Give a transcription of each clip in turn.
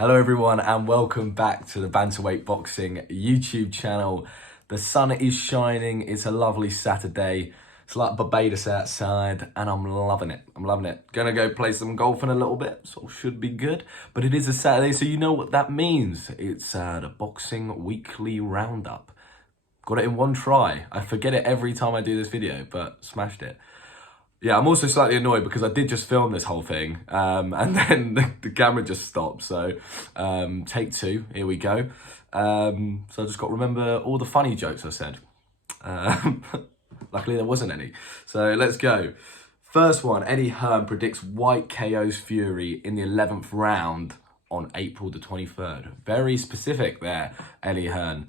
Hello everyone and welcome back to the Bantamweight Boxing YouTube channel. The sun is shining, it's a lovely Saturday. It's like Barbados outside and I'm loving it. Gonna go play some golf in a little bit, so should be good. But it is a Saturday, so you know what that means. It's the Boxing Weekly Roundup. Got it in one try. I forget it every time I do this video, but smashed it. Yeah, I'm also slightly annoyed because I did just film this whole thing and then the camera just stopped. So take two, here we go. So I just got to remember all the funny jokes I said. Luckily there wasn't any. So let's go. First one, Eddie Hearn predicts Whyte KOs Fury in the 11th round on April the 23rd. Very specific there, Eddie Hearn.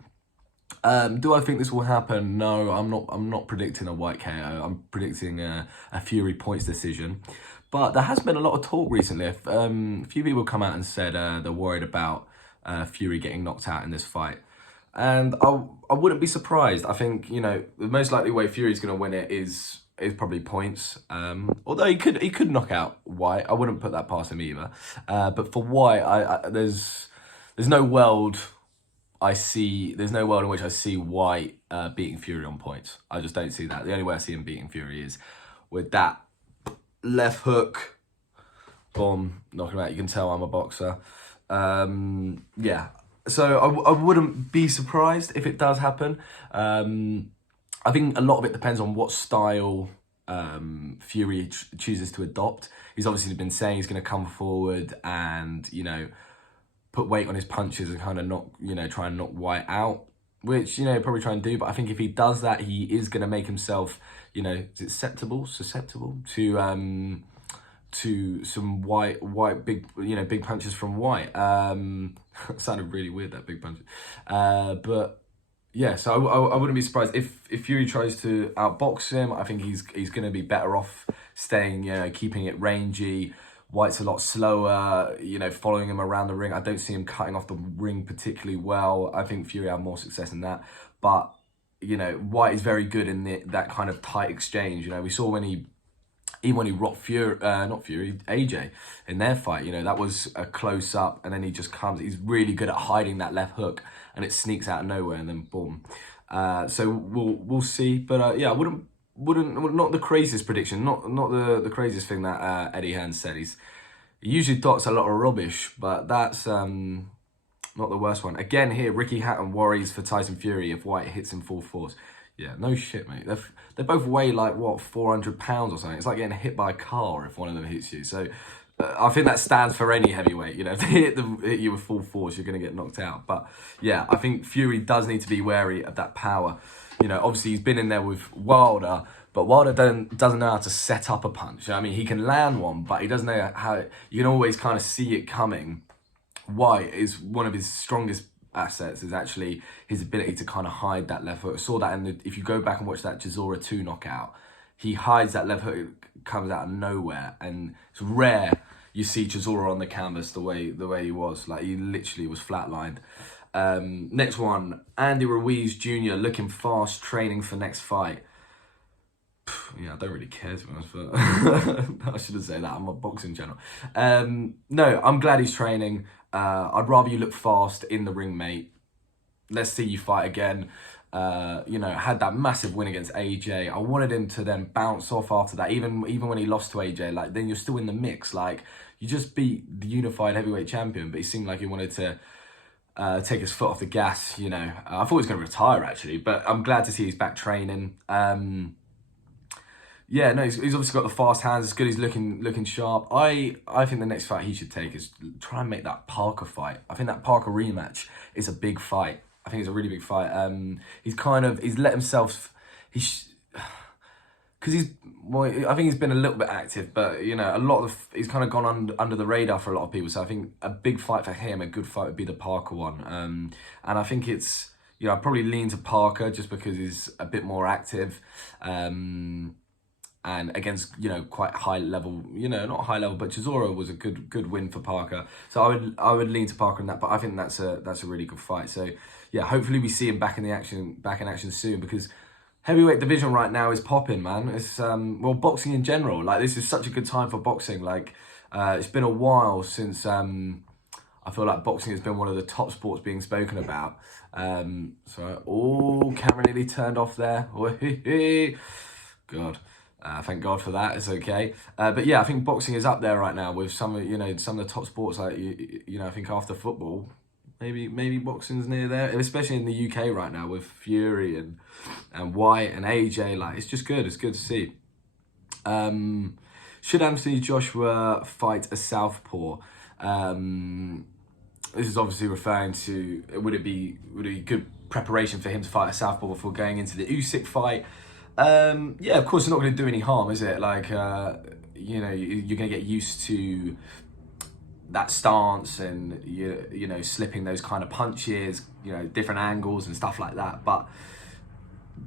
Do I think this will happen? No, I'm not predicting a Whyte KO. I'm predicting a Fury points decision. But there has been a lot of talk recently. A few people come out and said they're worried about Fury getting knocked out in this fight. And I wouldn't be surprised. I think, you know, the most likely way Fury's going to win it is probably points. Although he could knock out Whyte. I wouldn't put that past him either. But for Whyte, there's no world there's no world in which I see Whyte beating Fury on points. I just don't see that. The only way I see him beating Fury is with that left hook, boom, knocking him out. You can tell I'm a boxer. Yeah, so I wouldn't be surprised if it does happen. I think a lot of it depends on what style Fury chooses to adopt. He's obviously been saying he's going to come forward and, you know, put weight on his punches and kind of try and knock Whyte out, which, you know, probably try and do. But I think if he does that, he is going to make himself, you know, is it susceptible to some Whyte big punches from Whyte. Sounded really weird, that big punch. But yeah, so I wouldn't be surprised if Fury tries to outbox him. I think he's going to be better off staying, you know, keeping it rangy. Whyte's a lot slower, you know, following him around the ring. I don't see him cutting off the ring particularly well. I think Fury had more success in that. But, you know, Whyte is very good in that kind of tight exchange. You know, we saw when he rocked AJ in their fight, you know, that was a close up and then he just comes. He's really good at hiding that left hook and it sneaks out of nowhere and then boom. So we'll see. But yeah, I wouldn't not the craziest prediction, not the craziest thing that Eddie Hearn said. He usually dots a lot of rubbish, but that's not the worst one. Again here, Ricky Hatton worries for Tyson Fury if Whyte hits him full force. Yeah, no shit, mate. They both weigh like, what, 400 pounds or something. It's like getting hit by a car if one of them hits you. So I think that stands for any heavyweight. You know, if they hit you with full force, you're going to get knocked out. But yeah, I think Fury does need to be wary of that power. You know, obviously he's been in there with Wilder, but Wilder doesn't know how to set up a punch. I mean, he can land one, but he doesn't know how. You can always kind of see it coming. Whyte is one of his strongest assets is actually his ability to kind of hide that left hook. I saw that if you go back and watch that Chisora 2 knockout, he hides that left hook, it comes out of nowhere, and it's rare you see Chisora on the canvas the way he was. Like, he literally was flatlined. Next one, Andy Ruiz Jr. looking fast, training for next fight. Yeah, I don't really care, to be honest, but I shouldn't say that. I'm a boxing channel. No, I'm glad he's training. I'd rather you look fast in the ring, mate. Let's see you fight again. You know, had that massive win against AJ. I wanted him to then bounce off after that. Even when he lost to AJ, like, then you're still in the mix. Like, you just beat the unified heavyweight champion, but he seemed like he wanted to take his foot off the gas, you know. I thought he was going to retire, actually, but I'm glad to see he's back training. Yeah, no, he's obviously got the fast hands. It's good he's looking sharp. I think the next fight he should take is try and make that Parker fight. I think that Parker rematch is a big fight. I think it's a really big fight. He's let himself, because I think he's been a little bit active, but, you know, he's kind of gone under the radar for a lot of people. So I think a big fight for him, a good fight would be the Parker one. And I think it's, you know, I'd probably lean to Parker just because he's a bit more active. And against, you know, quite high level, you know, not high level, but Chisora was a good win for Parker. So I would lean to Parker in that, but I think that's a really good fight. So yeah, hopefully we see him back in action soon, because heavyweight division right now is popping, man. It's well, boxing in general. Like, this is such a good time for boxing. Like, it's been a while since I feel like boxing has been one of the top sports being spoken about. Camera nearly turned off there. God. Thank God for that. It's okay. But yeah, I think boxing is up there right now with some of the top sports. Like I think after football, maybe boxing's near there, especially in the UK right now with Fury and Whyte and AJ. Like it's just good. It's good to see. Should Anthony Joshua fight a southpaw? This is obviously referring to would it be good preparation for him to fight a southpaw before going into the Usyk fight? Yeah, of course, it's not going to do any harm, is it? Like, you're going to get used to that stance and, slipping those kind of punches, different angles and stuff like that. But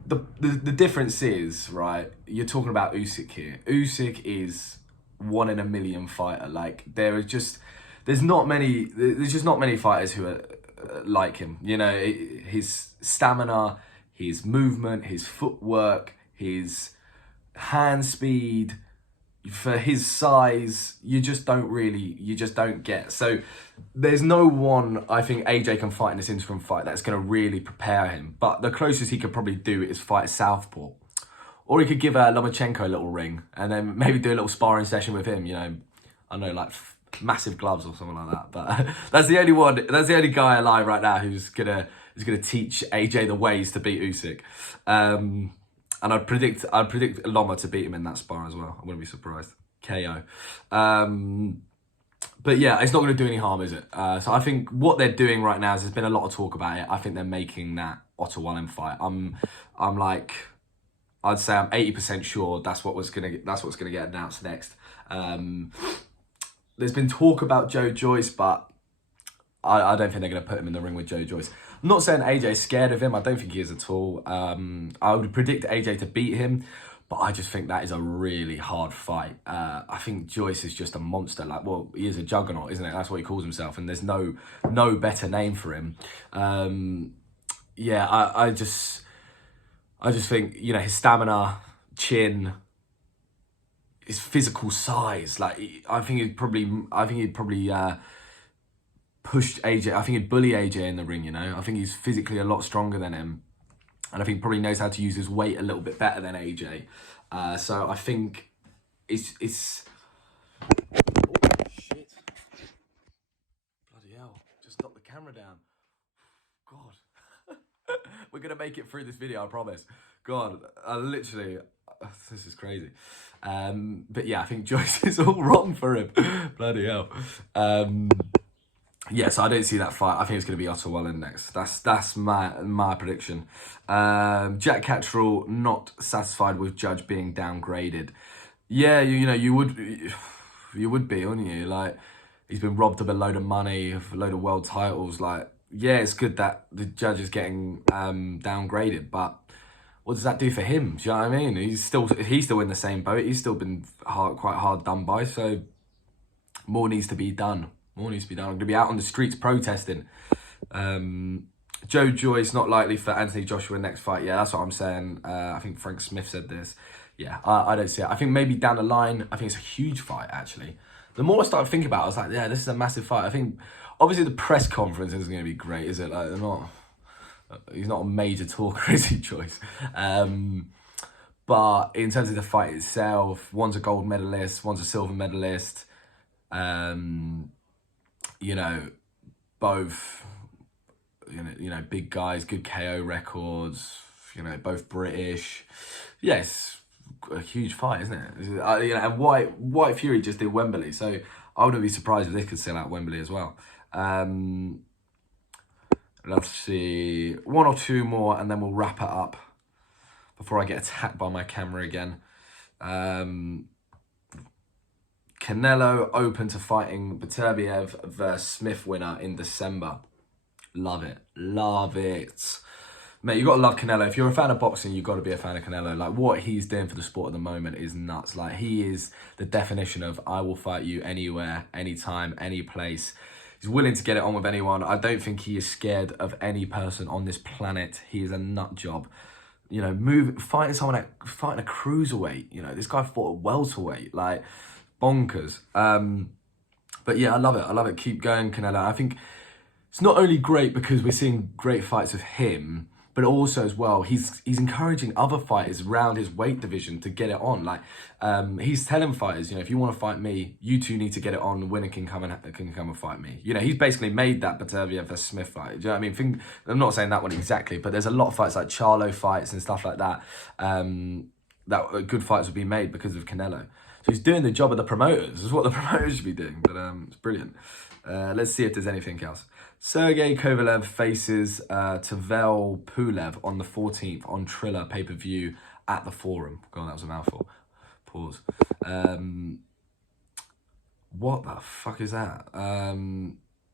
the difference is, right, you're talking about Usyk here. Usyk is 1 in a million fighter. Like, there's just not many fighters who are like him. His stamina, his movement, his footwork, his hand speed, for his size, you just don't get. So there's no one I think AJ can fight in this interim fight that's going to really prepare him. But the closest he could probably do is fight a southpaw. Or he could give Lomachenko a little ring and then maybe do a little sparring session with him, I don't know, like massive gloves or something like that. But that's the only guy alive right now who's gonna teach AJ the ways to beat Usyk. And I'd predict Loma to beat him in that spar as well. I wouldn't be surprised. KO. But yeah, it's not going to do any harm, is it? So I think what they're doing right now is there's been a lot of talk about it. I think they're making that WALLIN fight. I'd say I'm 80% sure that's what's gonna get announced next. There's been talk about Joe Joyce, but I don't think they're going to put him in the ring with Joe Joyce. I'm not saying AJ's scared of him. I don't think he is at all. I would predict AJ to beat him, but I just think that is a really hard fight. I think Joyce is just a monster. Like, well, he is a juggernaut, isn't it? That's what he calls himself, and there's no better name for him. Yeah, I just think, his stamina, chin, his physical size. Like, I think he'd probably pushed AJ. I think he'd bully AJ in the ring, I think he's physically a lot stronger than him. And I think probably knows how to use his weight a little bit better than AJ. So I think it's... Oh, shit. Bloody hell. Just knocked the camera down. God. We're going to make it through this video, I promise. God, this is crazy. But yeah, I think Joyce is all wrong for him. Bloody hell. Yeah, so I don't see that fight. I think it's going to be Otto WALLIN next. That's my prediction. Jack Catterall not satisfied with Judge being downgraded. Yeah, you would be, wouldn't you? Like, he's been robbed of a load of money, of a load of world titles. Like, yeah, it's good that the Judge is getting downgraded, but what does that do for him? Do you know what I mean? He's still in the same boat. He's still been quite hard done by. So more needs to be done. More needs to be done. I'm going to be out on the streets protesting. Joe Joyce not likely for Anthony Joshua next fight. Yeah, that's what I'm saying. I think Frank Smith said this. Yeah, I don't see it. I think maybe down the line, I think it's a huge fight, actually. The more I started thinking about it, I was like, yeah, this is a massive fight. I think, obviously, the press conference isn't going to be great, is it? Like, he's not a major talker, is he, Joyce? But in terms of the fight itself, one's a gold medalist, one's a silver medalist. Both, big guys, good KO records, both British. Yes, a huge fight, isn't it? And Whyte Fury just did Wembley, so I wouldn't be surprised if they could sell out Wembley as well. Let's see, one or two more, and then we'll wrap it up before I get attacked by my camera again. Canelo open to fighting Beterbiev versus Smith winner in December. Love it. Love it. Mate, you got to love Canelo. If you're a fan of boxing, you've got to be a fan of Canelo. Like, what he's doing for the sport at the moment is nuts. Like, he is the definition of, I will fight you anywhere, anytime, any place. He's willing to get it on with anyone. I don't think he is scared of any person on this planet. He is a nut job. Fighting a cruiserweight. This guy fought a welterweight. Like, bonkers. But yeah, I love it. I love it. Keep going, Canelo. I think it's not only great because we're seeing great fights of him, but also as well, he's encouraging other fighters around his weight division to get it on. Like, he's telling fighters, you know, if you want to fight me, you two need to get it on. The winner can come and fight me. You know, he's basically made that Batavia versus Smith fight. Do you know what I mean? I'm not saying that one exactly, but there's a lot of fights like Charlo fights and stuff like that. That good fights will be made because of Canelo. So he's doing the job of the promoters. This is what the promoters should be doing. But it's brilliant. Let's see if there's anything else. Sergey Kovalev faces Tavel Pulev on the 14th on Triller pay-per-view at the Forum. God, that was a mouthful. Pause. What the fuck is that?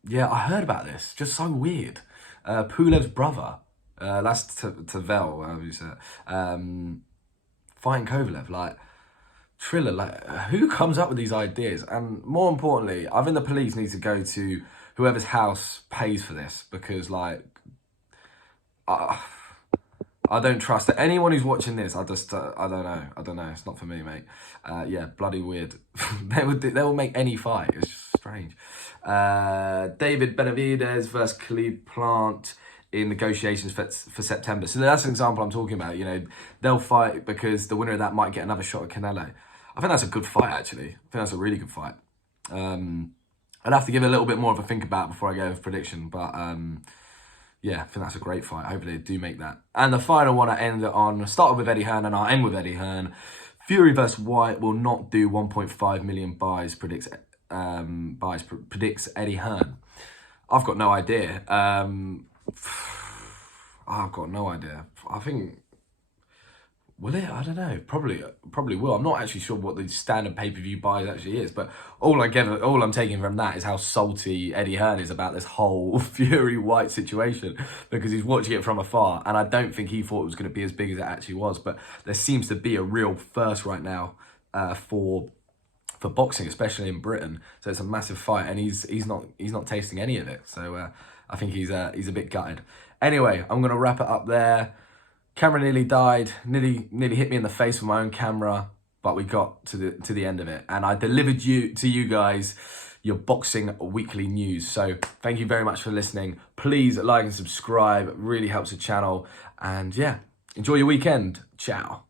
Yeah, I heard about this. Just so weird. Pulev's brother, that's Tavel, however you say it, fighting Kovalev. Like, Triller, like, who comes up with these ideas? And more importantly, I think the police need to go to whoever's house pays for this, because, like, I don't trust it. Anyone who's watching this, I don't know. It's not for me, mate. Yeah, bloody weird. they will make any fight. It's just strange. David Benavidez versus Khalid Plant in negotiations for September. So that's an example I'm talking about. You know, they'll fight because the winner of that might get another shot at Canelo. I think that's a good fight, actually. I think that's a really good fight. I'd have to give it a little bit more of a think about before I go with prediction, but yeah, I think that's a great fight. Hopefully they do make that. And the final one I end on, started with Eddie Hearn and I'll end with Eddie Hearn. Fury versus Whyte will not do 1.5 million buys, predicts Eddie Hearn. I've got no idea. I've got no idea. I think, will it? I don't know. Probably will. I'm not actually sure what the standard pay-per-view buys actually is, but all I'm taking from that is how salty Eddie Hearn is about this whole Fury Whyte situation, because he's watching it from afar, and I don't think he thought it was going to be as big as it actually was. But there seems to be a real thirst right now for boxing, especially in Britain. So it's a massive fight, and he's not tasting any of it. So I think he's a bit gutted. Anyway, I'm gonna wrap it up there. Camera nearly died, nearly hit me in the face with my own camera, but we got to the end of it, and I delivered to you guys your boxing weekly news. So thank you very much for listening. Please like and subscribe, it really helps the channel. And yeah, enjoy your weekend. Ciao.